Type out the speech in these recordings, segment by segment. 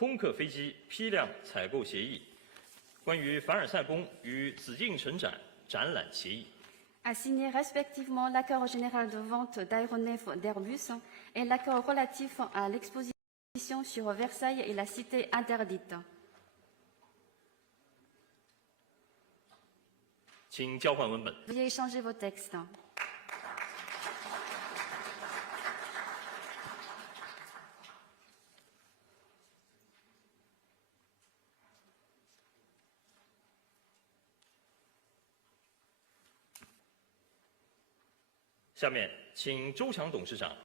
空客飞机批量采购协议、关于凡尔赛宫与紫禁城展览协议。A signé respectivement l'accord général de vente d'aéronefs d'Airbus et l'accord relatif à l'exposition sur Versailles et la cité interdite. 请交换文本。 Veuillez échanger vos textes. 下面，请周强董事长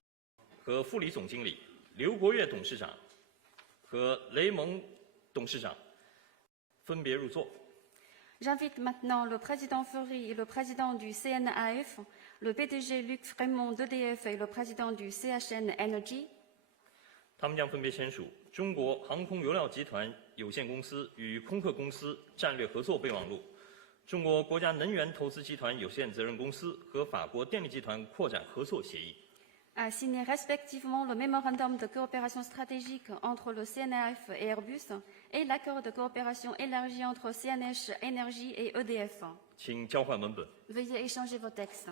和副理总经理刘国月董事长和雷蒙董事长分别入座。 J'invite maintenant le président Feury et le président du CNAF, le PDG Luc Frémont d'EDF et le président du CHN Energy. 他们将分别签署中国航空油料集团有限公司与空客公司战略合作备忘录、中国国家能源投资集团有限责任公司和法国电力集团扩展合作协议。 A signé respectivement le mémorandum de coopération stratégique entre le CNAF et Airbus et l'accord de coopération élargi entre CNH Energy et EDF. 请交换文本。 Veuillez échanger vos textes.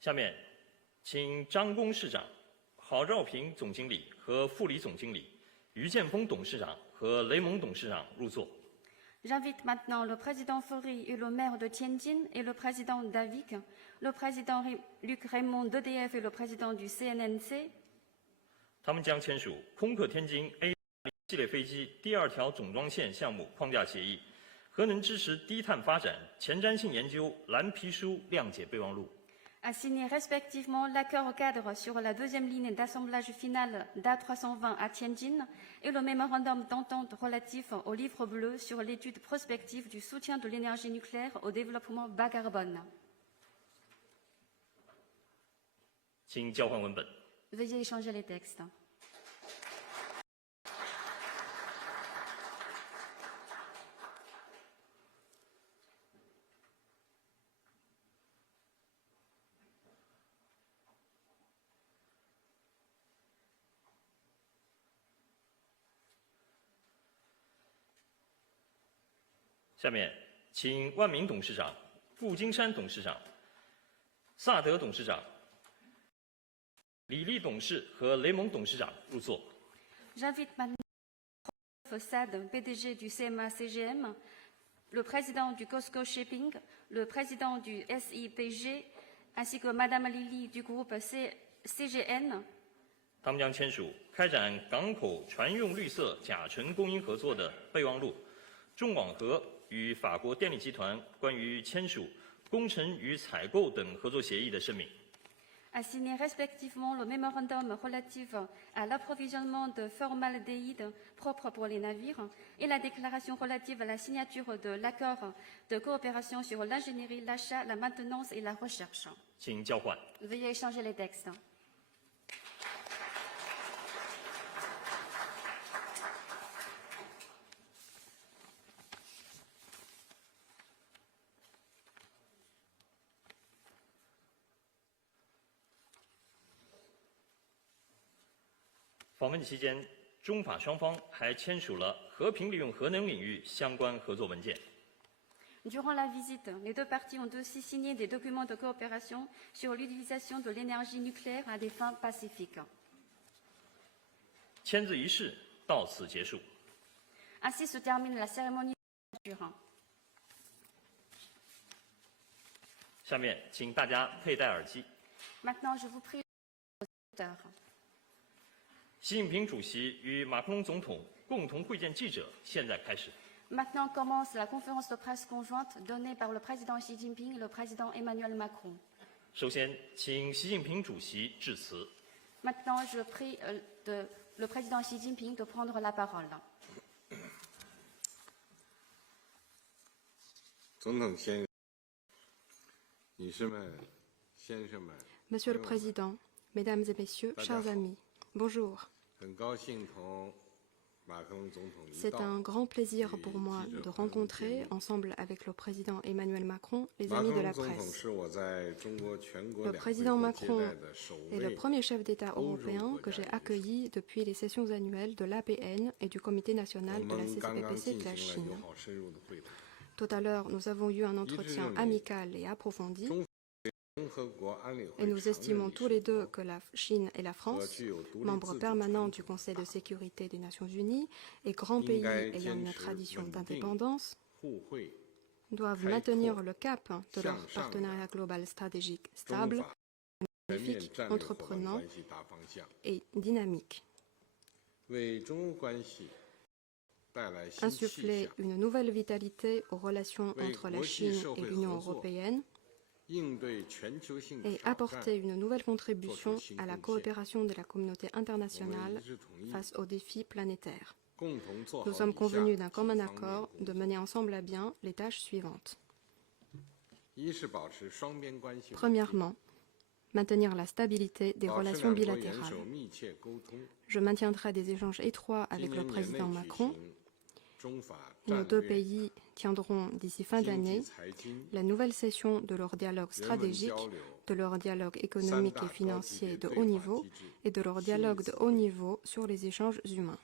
下面，请张工市长、郝兆平总经理和副理总经理、于建峰董事长和雷蒙董事长入座。 J'invite maintenant le président Feury et le maire de Tianjin et le président Davic, le président Luc Raymond d'EDF et le président du CNNC. 他们将签署空客天津 A 系列飞机第2条总装线项目框架协议、核能支持低碳发展前瞻性研究蓝皮书谅解备忘录。 A signé respectivement l'accord cadre sur la deuxième ligne d'assemblage final d'A320 à Tianjin et le mémorandum d'entente relatif au livre bleu sur l'étude prospective du soutien de l'énergie nucléaire au développement bas carbone. 请交换文本。 Veuillez échanger les textes. 下面，请万明董事长、顾金山董事长、萨德董事长、李丽董事和雷蒙董事长入座。 J'invite maintenant Fossad, PDG du CMA-CGM, le président du Costco Shipping, le président du SIPG, ainsi que Madame Lily du groupe CGN. 他们将签署开展港口船用绿色甲醇供应合作的备忘录，中网核与法国电力集团关于签署工程与采购等合作协议的声明。 A signé respectivement le mémorandum relatif à l'approvisionnement de formaldéhyde propre pour les navires et la déclaration relative à la signature de l'accord de coopération sur l'ingénierie, l'achat, la maintenance et la recherche. 请交换。 Veuillez échanger les textes. 访问期间，中法双方还签署了和平利用核能领域相关合作文件。 Durant la visite, les deux parties ont aussi signé des documents de coopération sur l'utilisation de l'énergie nucléaire à des fins pacifiques. 签字仪式到此结束。 Ainsi se termine la cérémonie de signature. 下面，请大家佩戴耳机。 Maintenant, je vous prie, auditeurs. 习近平主席与马克龙总统共同会见记者，现在开始。 Maintenant commence la conférence de presse conjointe donnée par le président Xi Jinping et le président Emmanuel Macron. 首先，请习近平主席致辞。 Maintenant, je prie le président Xi Jinping de prendre la parole. 总统先生、女士们、先生们， Monsieur le Président, Mesdames et Messieurs, chers amis, bonjour. 很高兴同 C'est un grand plaisir pour moi de rencontrer, ensemble avec le président Emmanuel Macron, les amis de la presse. Le président Macron est le premier chef d'État européen que j'ai accueilli depuis les sessions annuelles de l'APN et du Comité national de la CCPPC de la Chine. Tout à l'heure, nous avons eu un entretien amical et approfondi. Et nous estimons tous les deux que la Chine et la France, membres permanents du Conseil de sécurité des Nations Unies et grands pays ayant une tradition d'indépendance, doivent maintenir le cap de leur partenariat global stratégique stable, magnifique, entreprenant et dynamique. Insuffler une nouvelle vitalité aux relations entre la Chine et l'Union européenne et apporter une nouvelle contribution à la coopération de la communauté internationale face aux défis planétaires. Nous sommes convenus d'un commun accord de mener ensemble à bien les tâches suivantes. Premièrement, maintenir la stabilité des relations bilatérales. Je maintiendrai des échanges étroits avec le président Macron. Nos deux pays tiendront d'ici fin d'année la nouvelle session de leur dialogue stratégique, de leur dialogue économique et financier de haut niveau et de leur dialogue de haut niveau sur les échanges humains.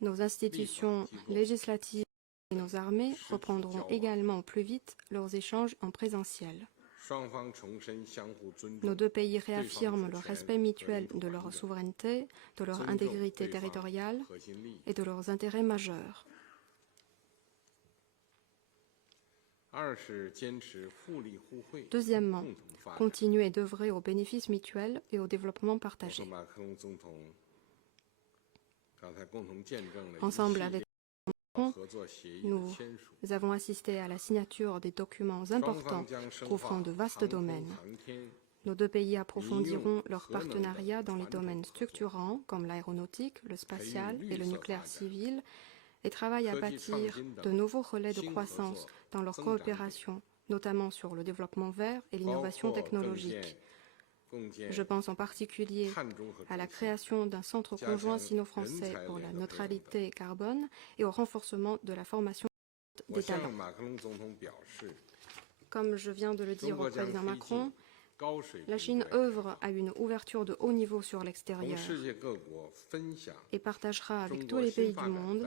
Nos institutions législatives et nos armées reprendront également au plus vite leurs échanges en présentiel. Nos deux pays réaffirment le respect mutuel de leur souveraineté, de leur intégrité territoriale et de leurs intérêts majeurs. Deuxièmement, continuer d'œuvrer au bénéfice mutuel et au développement partagé. Ensemble avec nous avons assisté à la signature des documents importants couvrant de vastes domaines. Nos deux pays approfondiront leur partenariat dans les domaines structurants comme l'aéronautique, le spatial et le nucléaire civil et travaillent à bâtir de nouveaux relais de croissance dans leur coopération, notamment sur le développement vert et l'innovation technologique. Je pense en particulier à la création d'un centre conjoint sino-français pour la neutralité carbone et au renforcement de la formation des talents. Comme je viens de le dire au président Macron, la Chine œuvre à une ouverture de haut niveau sur l'extérieur et partagera avec tous les pays du monde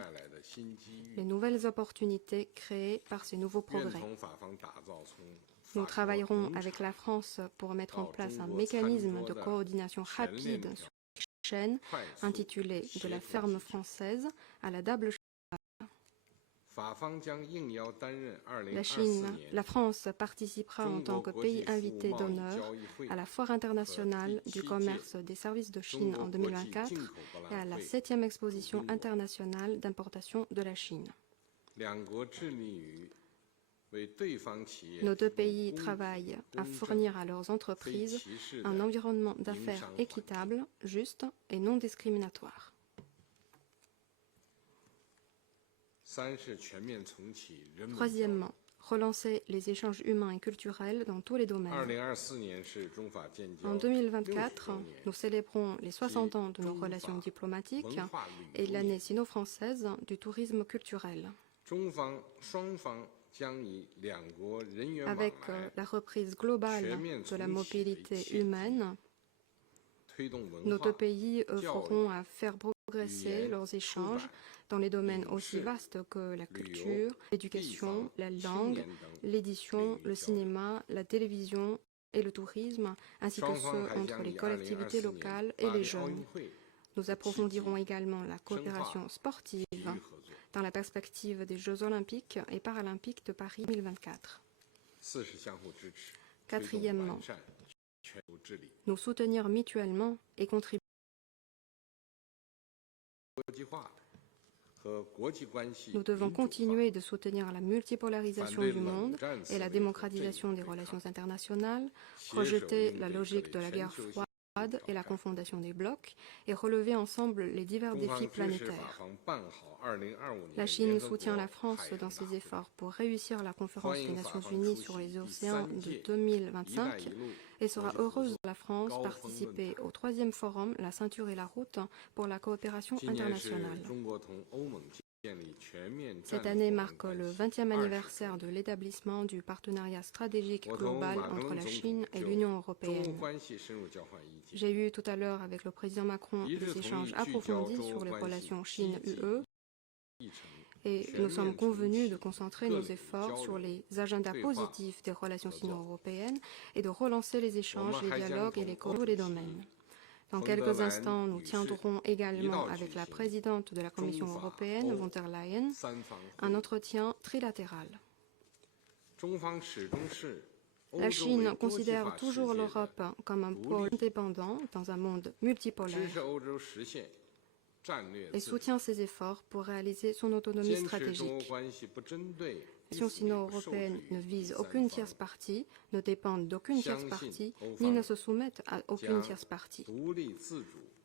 les nouvelles opportunités créées par ces nouveaux progrès. Nous travaillerons avec la France pour mettre en place un mécanisme de coordination rapide sur la chaîne intitulé « De la ferme française à la table La France participera en tant que pays invité d'honneur à la Foire internationale du commerce des services de Chine en 2024 et à la 7e exposition internationale d'importation de la Chine. Nos deux pays travaillent à fournir à leurs entreprises un environnement d'affaires équitable, juste et non discriminatoire. Troisièmement, relancer les échanges humains et culturels dans tous les domaines. En 2024, nous célébrons les 60 ans de nos relations diplomatiques et l'année sino-française du tourisme culturel. Avec la reprise globale de la mobilité humaine, nos deux pays œuvreront à faire progresser leurs échanges dans les domaines aussi vastes que la culture, l'éducation, la langue, l'édition, le cinéma, la télévision et le tourisme, ainsi que ceux entre les collectivités locales et les jeunes. Nous approfondirons également la coopération sportive dans la perspective des Jeux olympiques et paralympiques de Paris 2024. Quatrièmement, nous soutenir mutuellement et contribuer. Nous devons continuer de soutenir la multipolarisation du monde et la démocratisation des relations internationales, rejeter la logique de la guerre froide et la confrontation des blocs et relever ensemble les divers défis planétaires. La Chine soutient la France dans ses efforts pour réussir la conférence des Nations Unies sur les océans de 2025 et sera heureuse de la France participer au 3e forum La ceinture et la route pour la coopération internationale. Cette année marque le 20e anniversaire de l'établissement du partenariat stratégique global entre la Chine et l'Union européenne. J'ai eu tout à l'heure avec le président Macron des échanges approfondis sur les relations Chine-UE et nous sommes convenus de concentrer nos efforts sur les agendas positifs des relations sino-européennes et de relancer les échanges, les dialogues et les coopérations dans les domaines. Dans quelques instants, nous tiendrons également avec la présidente de la Commission européenne, von der Leyen, un entretien trilatéral. La Chine considère toujours l'Europe comme un pôle indépendant dans un monde multipolaire et soutient ses efforts pour réaliser son autonomie stratégique. Les relations sino-européennes ne visent aucune tierce partie, ne dépendent d'aucune tierce partie, ni ne se soumettent à aucune tierce partie.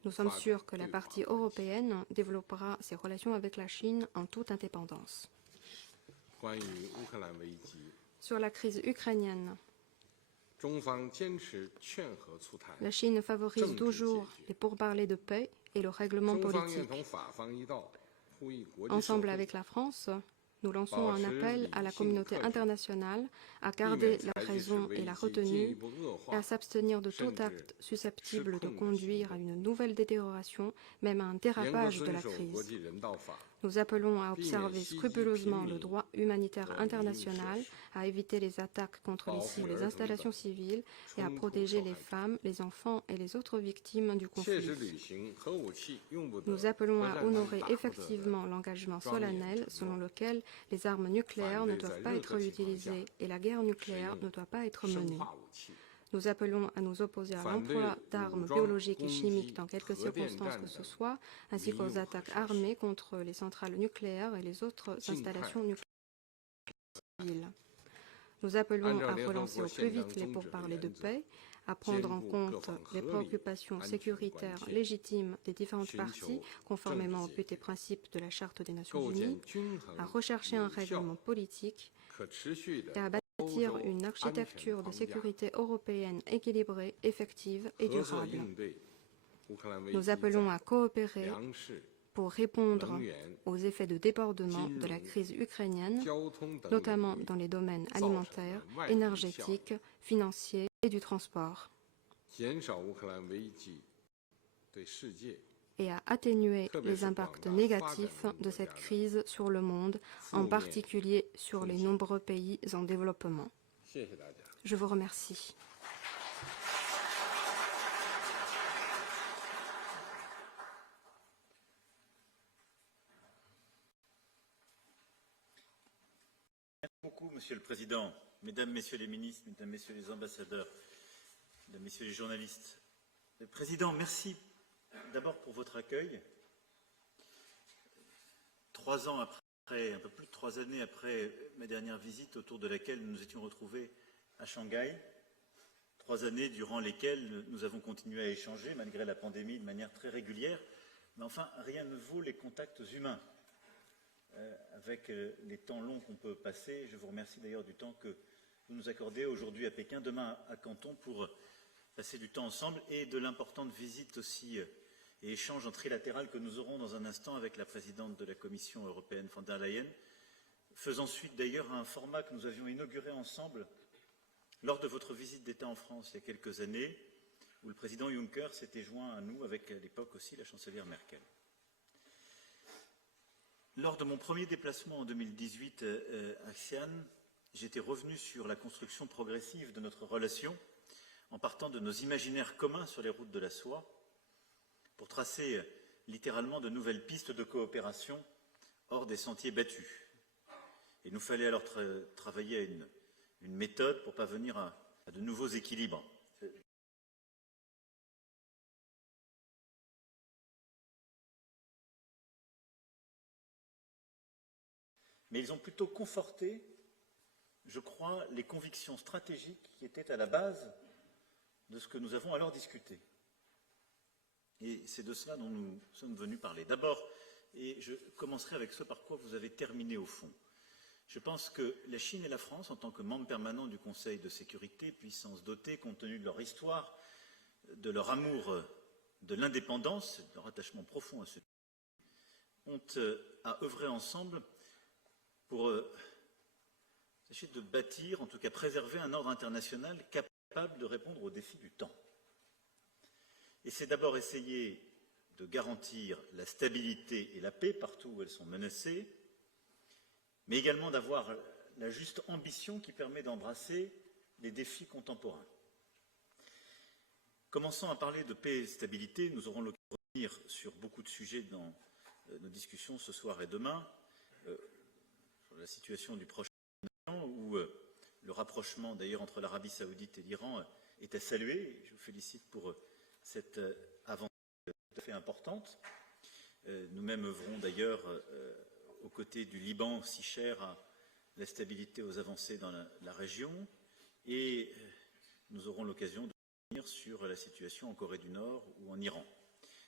Nous sommes sûrs que la partie européenne développera ses relations avec la Chine en toute indépendance. Sur la crise ukrainienne, la Chine favorise toujours les pourparlers de paix et le règlement politique. Ensemble avec la France, nous lançons un appel à la communauté internationale à garder la raison et la retenue et à s'abstenir de tout acte susceptible de conduire à une nouvelle détérioration, même à un dérapage de la crise. Nous appelons à observer scrupuleusement le droit humanitaire international, à éviter les attaques contre les cibles et les installations civiles et à protéger les femmes, les enfants et les autres victimes du conflit. Nous appelons à honorer effectivement l'engagement solennel selon lequel les armes nucléaires ne doivent pas être utilisées et la guerre nucléaire ne doit pas être menée. Nous appelons à nous opposer à l'emploi d'armes biologiques et chimiques dans quelque circonstance que ce soit, ainsi qu'aux attaques armées contre les centrales nucléaires et les autres installations nucléaires civiles. Nous appelons à relancer au plus vite les pourparlers de paix, à prendre en compte les préoccupations sécuritaires légitimes des différentes parties, conformément aux buts et principes de la Charte des Nations Unies, à rechercher un règlement politique et à bâtir une architecture de sécurité européenne équilibrée, effective et durable. Nous appelons à coopérer pour répondre aux effets de débordement de la crise ukrainienne, notamment dans les domaines alimentaires, énergétiques, financiers et du transport, et à atténuer les impacts négatifs de cette crise sur le monde, en particulier sur les nombreux pays en développement. Je vous remercie. Merci beaucoup, Monsieur le Président, Mesdames, Messieurs les ministres, Mesdames, Messieurs les ambassadeurs, Mesdames, Messieurs les journalistes. Le Président, merci d'abord pour votre accueil. 3 ans après, un peu plus de 3 années après ma dernière visite, autour de laquelle nous nous étions retrouvés à Shanghai, 3 années durant lesquelles nous avons continué à échanger, malgré la pandémie, de manière très régulière. Mais enfin, rien ne vaut les contacts humains. Avec les temps longs qu'on peut passer, je vous remercie d'ailleurs du temps que vous nous accordez aujourd'hui à Pékin, demain à Canton, pour passer du temps ensemble, et de l'importante visite aussi et échange en trilatéral que nous aurons dans un instant avec la présidente de la Commission européenne, von der Leyen, faisant suite d'ailleurs à un format que nous avions inauguré ensemble lors de votre visite d'État en France il y a quelques années, où le président Juncker s'était joint à nous avec à l'époque aussi la chancelière Merkel. Lors de mon premier déplacement en 2018 à Xi'an, j'étais revenu sur la construction progressive de notre relation en partant de nos imaginaires communs sur les routes de la soie pour tracer littéralement de nouvelles pistes de coopération hors des sentiers battus. Et il nous fallait alors travailler à une méthode pour parvenir à de nouveaux équilibres. Mais ils ont plutôt conforté, je crois, les convictions stratégiques qui étaient à la base de ce que nous avons alors discuté. Et c'est de cela dont nous sommes venus parler. D'abord, et je commencerai avec ce par quoi vous avez terminé au fond. Je pense que la Chine et la France, en tant que membres permanents du Conseil de sécurité, puissances dotées, compte tenu de leur histoire, de leur amour de l'indépendance, de leur attachement profond à ce pays, ont à œuvrer ensemble pour essayer de bâtir, en tout cas préserver un ordre international capable de répondre aux défis du temps. Et c'est d'abord essayer de garantir la stabilité et la paix partout où elles sont menacées, mais également d'avoir la juste ambition qui permet d'embrasser les défis contemporains. Commençons à parler de paix et de stabilité. Nous aurons l'occasion de revenir sur beaucoup de sujets dans nos discussions ce soir et demain, sur la situation du Proche-Orient, où le rapprochement d'ailleurs entre l'Arabie saoudite et l'Iran est à saluer. Je vous félicite pour cette avancée tout à fait importante. Nous-mêmes œuvrons d'ailleurs aux côtés du Liban, si cher à la stabilité, aux avancées dans la région, et nous aurons l'occasion de revenir sur la situation en Corée du Nord ou en Iran.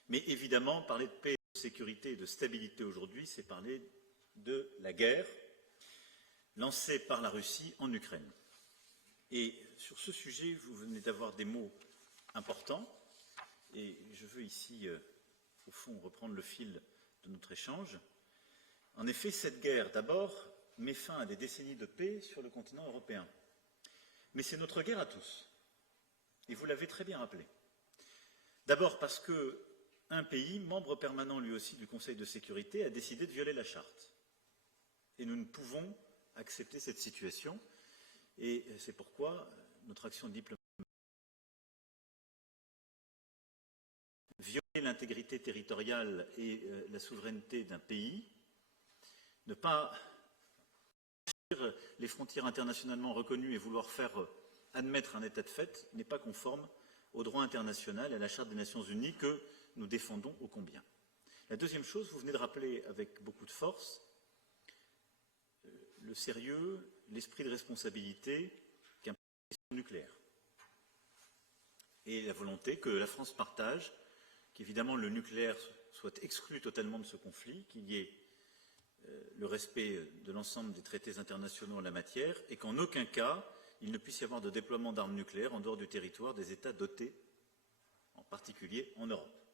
Mais évidemment, parler de paix, de sécurité et de stabilité aujourd'hui, c'est parler de la guerre lancée par la Russie en Ukraine. Et sur ce sujet, vous venez d'avoir des mots importants, et je veux ici, au fond, reprendre le fil de notre échange. En effet, cette guerre, d'abord, met fin à des décennies de paix sur le continent européen. Mais c'est notre guerre à tous. Et vous l'avez très bien rappelé. D'abord parce qu'un pays, membre permanent lui aussi du Conseil de sécurité, a décidé de violer la charte. Et nous ne pouvons accepter cette situation. Et c'est pourquoi notre action diplomatique violer l'intégrité territoriale et la souveraineté d'un pays, ne pas franchir les frontières internationalement reconnues et vouloir faire admettre un état de fait n'est pas conforme au droit international et à la Charte des Nations Unies que nous défendons ô combien. La deuxième chose, vous venez de rappeler avec beaucoup de force le sérieux, l'esprit de responsabilité qu'implique la question nucléaire et la volonté que la France partage qu'évidemment le nucléaire soit exclu totalement de ce conflit, qu'il y ait le respect de l'ensemble des traités internationaux en la matière et qu'en aucun cas il ne puisse y avoir de déploiement d'armes nucléaires en dehors du territoire des États dotés, en particulier en Europe.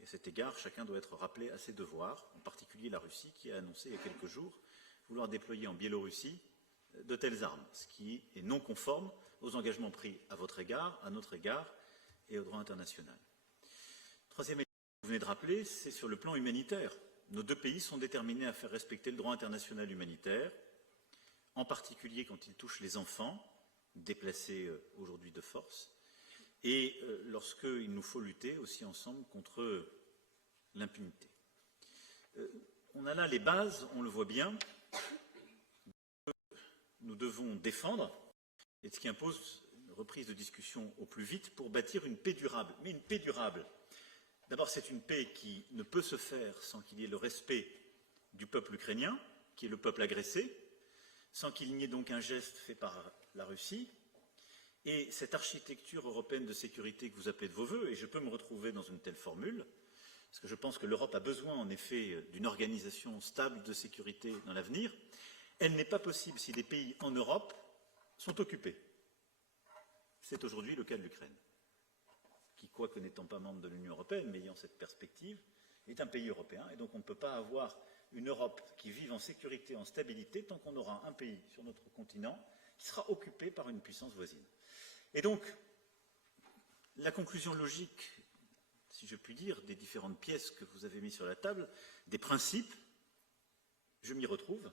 Et à cet égard, chacun doit être rappelé à ses devoirs, en particulier la Russie qui a annoncé il y a quelques jours vouloir déployer en Biélorussie de telles armes, ce qui est non conforme aux engagements pris à votre égard, à notre égard et au droit international. Troisième élément que vous venez de rappeler, c'est sur le plan humanitaire. Nos deux pays sont déterminés à faire respecter le droit international humanitaire, en particulier quand il touche les enfants, déplacés aujourd'hui de force, et lorsqu'il nous faut lutter aussi ensemble contre l'impunité. On a là les bases, on le voit bien, que nous devons défendre, et ce qui impose une reprise de discussion au plus vite pour bâtir une paix durable. Mais une paix durable, d'abord, c'est une paix qui ne peut se faire sans qu'il y ait le respect du peuple ukrainien, qui est le peuple agressé, sans qu'il n'y ait donc un geste fait par la Russie. Et cette architecture européenne de sécurité que vous appelez de vos vœux, et je peux me retrouver dans une telle formule, parce que je pense que l'Europe a besoin en effet d'une organisation stable de sécurité dans l'avenir, elle n'est pas possible si des pays en Europe sont occupés. C'est aujourd'hui le cas de l'Ukraine, qui, quoique n'étant pas membre de l'Union européenne, mais ayant cette perspective, est un pays européen, et donc on ne peut pas avoir une Europe qui vive en sécurité, en stabilité, tant qu'on aura un pays sur notre continent qui sera occupé par une puissance voisine. Et donc, la conclusion logique, si je puis dire, des différentes pièces que vous avez mises sur la table, des principes, je m'y retrouve,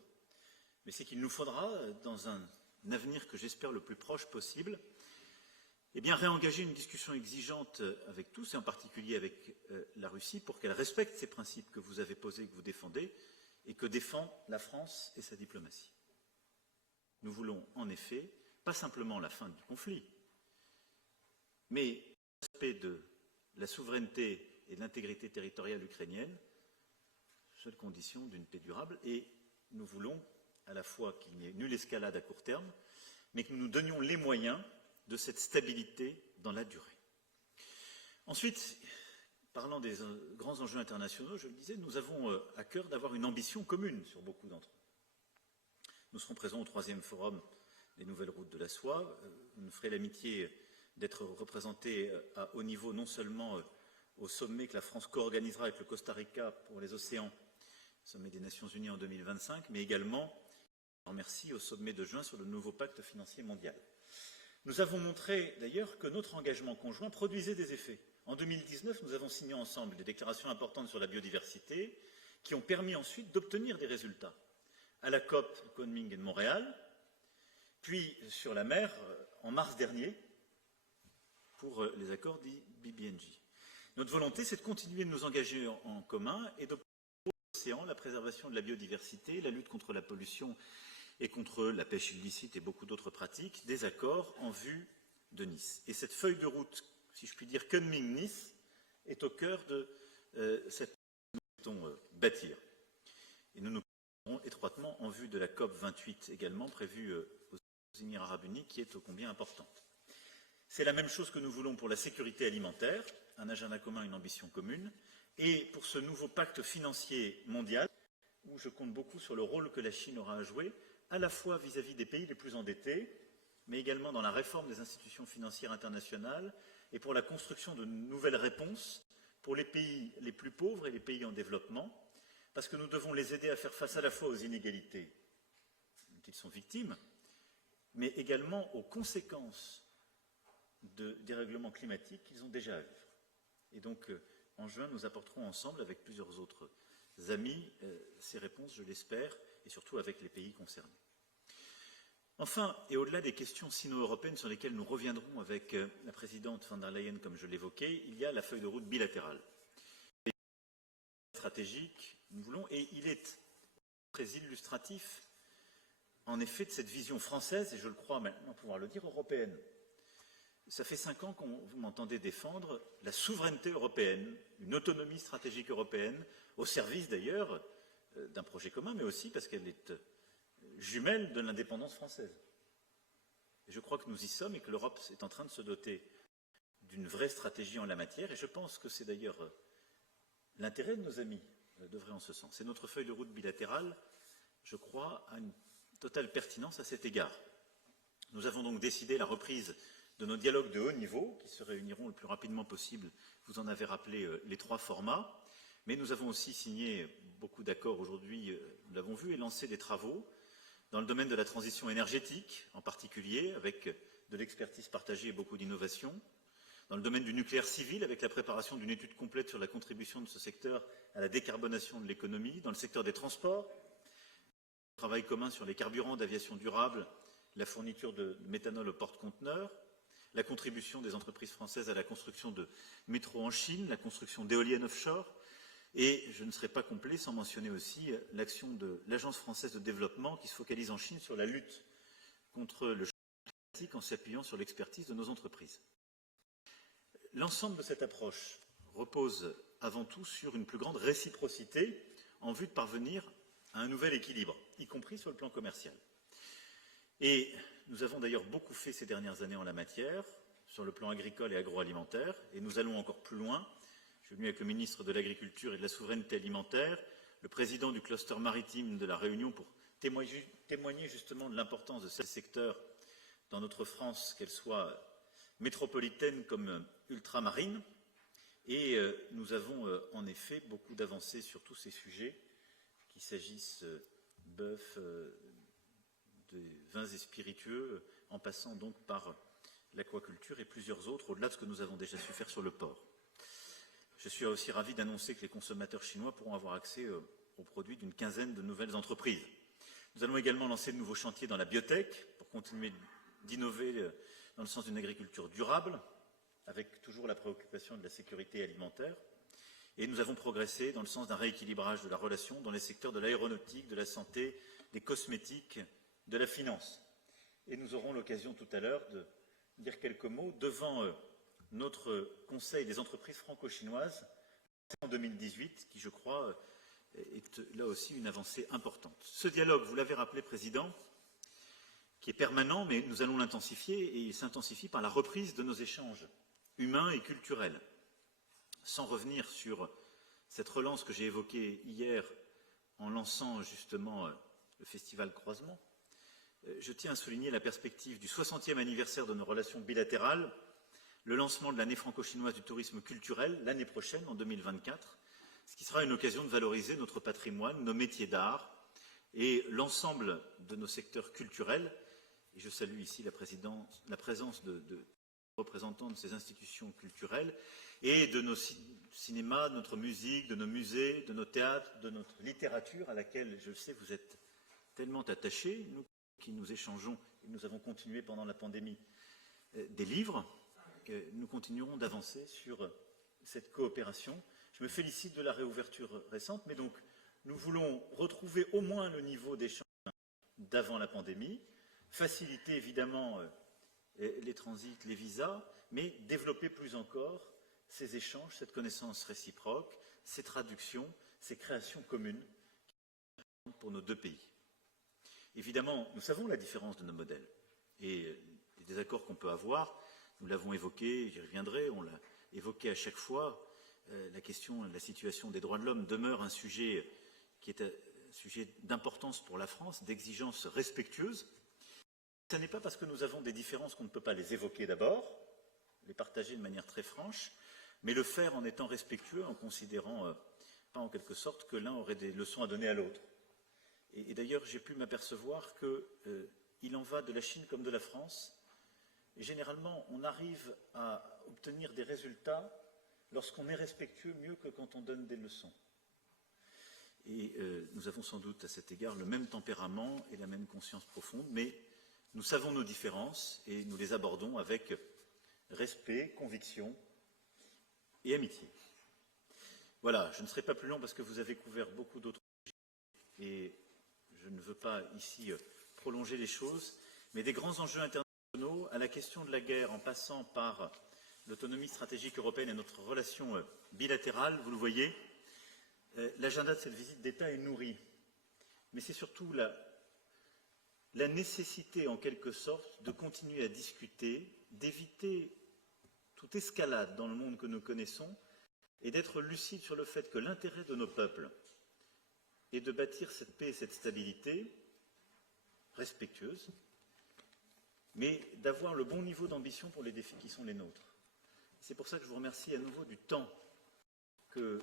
mais c'est qu'il nous faudra, dans un avenir que j'espère le plus proche possible, eh bien, réengager une discussion exigeante avec tous, et en particulier avec la Russie, pour qu'elle respecte ces principes que vous avez posés, que vous défendez, et que défend la France et sa diplomatie. Nous voulons, en effet, pas simplement la fin du conflit, mais le respect de la souveraineté et de l'intégrité territoriale ukrainienne, seule condition d'une paix durable, et nous voulons à la fois qu'il n'y ait nulle escalade à court terme, mais que nous nous donnions les moyens de cette stabilité dans la durée. Ensuite, parlant des grands enjeux internationaux, je le disais, nous avons à cœur d'avoir une ambition commune sur beaucoup d'entre eux. Nous serons présents au 3e forum des nouvelles routes de la soie. Vous nous ferez l'amitié d'être représentés à haut niveau, non seulement au sommet que la France co-organisera avec le Costa Rica pour les océans, sommet des Nations Unies en 2025, mais également, merci, au sommet de juin sur le nouveau pacte financier mondial. Nous avons montré d'ailleurs que notre engagement conjoint produisait des effets. En 2019, nous avons signé ensemble des déclarations importantes sur la biodiversité qui ont permis ensuite d'obtenir des résultats. À la COP de Kunming et de Montréal, puis sur la mer en mars dernier pour les accords dits BBNJ. Notre volonté, c'est de continuer de nous engager en commun et d'obtenir pour l'océan la préservation de la biodiversité, la lutte contre la pollution et contre la pêche illicite et beaucoup d'autres pratiques, des accords en vue de Nice. Et cette feuille de route, si je puis dire, Kunming-Nice, est au cœur de cette que nous souhaitons bâtir. Et nous nous préparons étroitement en vue de la COP 28 également, prévue aux Émirats arabes unis, qui est ô combien importante. C'est la même chose que nous voulons pour la sécurité alimentaire, un agenda commun, une ambition commune, et pour ce nouveau pacte financier mondial, où je compte beaucoup sur le rôle que la Chine aura à jouer, à la fois vis-à-vis des pays les plus endettés, mais également dans la réforme des institutions financières internationales et pour la construction de nouvelles réponses pour les pays les plus pauvres et les pays en développement, parce que nous devons les aider à faire face à la fois aux inégalités dont ils sont victimes, mais également aux conséquences de dérèglements climatiques qu'ils ont déjà à vivre. Et donc, en juin, nous apporterons ensemble, avec plusieurs autres amis, ces réponses, je l'espère, et surtout avec les pays concernés. Enfin, et au-delà des questions sino-européennes sur lesquelles nous reviendrons avec la présidente von der Leyen, comme je l'évoquais, il y a la feuille de route bilatérale. Stratégique, nous voulons, et il est très illustratif, en effet, de cette vision française, et je le crois maintenant pouvoir le dire, européenne. Ça fait 5 ans que vous m'entendez défendre la souveraineté européenne, une autonomie stratégique européenne, au service d'ailleurs d'un projet commun, mais aussi parce qu'elle est jumelle de l'indépendance française. Et je crois que nous y sommes et que l'Europe est en train de se doter d'une vraie stratégie en la matière, et je pense que c'est d'ailleurs l'intérêt de nos amis d'œuvrer en ce sens. Et notre feuille de route bilatérale, je crois, a une totale pertinence à cet égard. Nous avons donc décidé la reprise de nos dialogues de haut niveau, qui se réuniront le plus rapidement possible. Vous en avez rappelé les 3 formats, mais nous avons aussi signé beaucoup d'accords aujourd'hui, nous l'avons vu, et lancé des travaux dans le domaine de la transition énergétique, en particulier, avec de l'expertise partagée et beaucoup d'innovation, dans le domaine du nucléaire civil, avec la préparation d'une étude complète sur la contribution de ce secteur à la décarbonation de l'économie, dans le secteur des transports, travail commun sur les carburants d'aviation durable, la fourniture de méthanol aux porte-conteneurs, la contribution des entreprises françaises à la construction de métros en Chine, la construction d'éoliennes offshore, et je ne serai pas complet sans mentionner aussi l'action de l'Agence française de développement qui se focalise en Chine sur la lutte contre le changement climatique en s'appuyant sur l'expertise de nos entreprises. L'ensemble de cette approche repose avant tout sur une plus grande réciprocité en vue de parvenir à un nouvel équilibre, y compris sur le plan commercial. Et nous avons d'ailleurs beaucoup fait ces dernières années en la matière, sur le plan agricole et agroalimentaire, et nous allons encore plus loin. Je suis venu avec le ministre de l'Agriculture et de la Souveraineté alimentaire, le président du cluster maritime de la Réunion pour témoigner justement de l'importance de ce secteur dans notre France, qu'elle soit métropolitaine comme ultramarine. Et nous avons en effet beaucoup d'avancées sur tous ces sujets, qu'il s'agisse bœuf, des vins et spiritueux, en passant donc par l'aquaculture et plusieurs autres, au-delà de ce que nous avons déjà su faire sur le porc. Je suis aussi ravi d'annoncer que les consommateurs chinois pourront avoir accès aux produits d'une quinzaine de nouvelles entreprises. Nous allons également lancer de nouveaux chantiers dans la biotech pour continuer d'innover dans le sens d'une agriculture durable, avec toujours la préoccupation de la sécurité alimentaire. Et nous avons progressé dans le sens d'un rééquilibrage de la relation dans les secteurs de l'aéronautique, de la santé, des cosmétiques, de la finance. Et nous aurons l'occasion tout à l'heure de dire quelques mots devant notre Conseil des entreprises franco-chinoises en 2018, qui, je crois, est là aussi une avancée importante. Ce dialogue, vous l'avez rappelé, Président, qui est permanent, mais nous allons l'intensifier, et il s'intensifie par la reprise de nos échanges humains et culturels. sans revenir sur cette relance que j'ai évoquée hier en lançant justement le festival Croisement, je tiens à souligner la perspective du 60e anniversaire de nos relations bilatérales, le lancement de l'année franco-chinoise du tourisme culturel l'année prochaine, en 2024, ce qui sera une occasion de valoriser notre patrimoine, nos métiers d'art et l'ensemble de nos secteurs culturels. Et je salue ici la présence de représentants de ces institutions culturelles et de nos cinémas, de notre musique, de nos musées, de nos théâtres, de notre littérature, à laquelle, je le sais, vous êtes tellement attachés, nous qui nous échangeons, et nous avons continué pendant la pandémie, des livres, nous continuerons d'avancer sur cette coopération. Je me félicite de la réouverture récente, mais donc nous voulons retrouver au moins le niveau d'échange d'avant la pandémie, faciliter évidemment les transits, les visas, mais développer plus encore ces échanges, cette connaissance réciproque, ces traductions, ces créations communes pour nos deux pays. Évidemment, nous savons la différence de nos modèles et les désaccords qu'on peut avoir. Nous l'avons évoqué, j'y reviendrai, on l'a évoqué à chaque fois. La situation des droits de l'homme demeure un sujet qui est un sujet d'importance pour la France, d'exigence respectueuse. Ce n'est pas parce que nous avons des différences qu'on ne peut pas les évoquer d'abord, les partager de manière très franche, mais le faire en étant respectueux, en considérant, pas en quelque sorte, que l'un aurait des leçons à donner à l'autre. Et d'ailleurs, j'ai pu m'apercevoir qu'il en va de la Chine comme de la France. Et généralement, on arrive à obtenir des résultats lorsqu'on est respectueux mieux que quand on donne des leçons. Et nous avons sans doute à cet égard le même tempérament et la même conscience profonde, mais nous savons nos différences et nous les abordons avec respect, conviction et amitié. Voilà, je ne serai pas plus long parce que vous avez couvert beaucoup d'autres sujets et je ne veux pas ici prolonger les choses, mais des grands enjeux internationaux à la question de la guerre en passant par l'autonomie stratégique européenne et notre relation bilatérale, vous le voyez, l'agenda de cette visite d'État est nourri. Mais c'est surtout la nécessité, en quelque sorte, de continuer à discuter, d'éviter toute escalade dans le monde que nous connaissons et d'être lucide sur le fait que l'intérêt de nos peuples est de bâtir cette paix et cette stabilité respectueuse, mais d'avoir le bon niveau d'ambition pour les défis qui sont les nôtres. C'est pour ça que je vous remercie à nouveau du temps que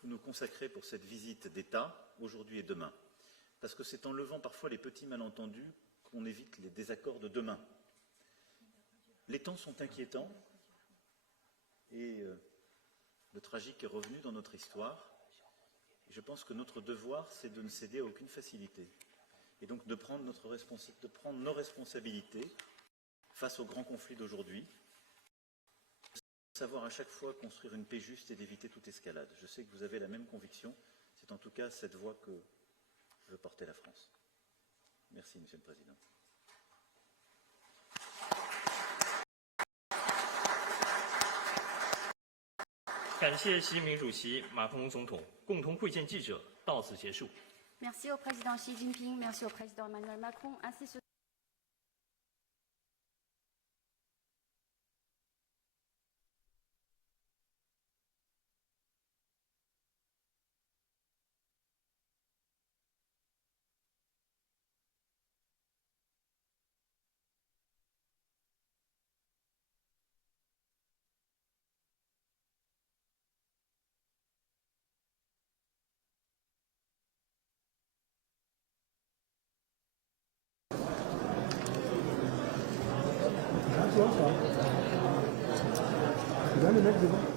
vous nous consacrez pour cette visite d'État, aujourd'hui et demain. Parce que c'est en levant parfois les petits malentendus qu'on évite les désaccords de demain. Les temps sont inquiétants et le tragique est revenu dans notre histoire. Et je pense que notre devoir, c'est de ne céder à aucune facilité et donc de prendre nos responsabilités face aux grands conflits d'aujourd'hui, savoir à chaque fois construire une paix juste et d'éviter toute escalade. Je sais que vous avez la même conviction, c'est en tout cas cette voie que veut porter la France. Merci, Monsieur le Président.感谢习近平主席、马克龙总统共同会见记者，到此结束。 Merci au président Xi Jinping, merci au président Emmanuel Macron, ainsi que Tu vas le mettre devant.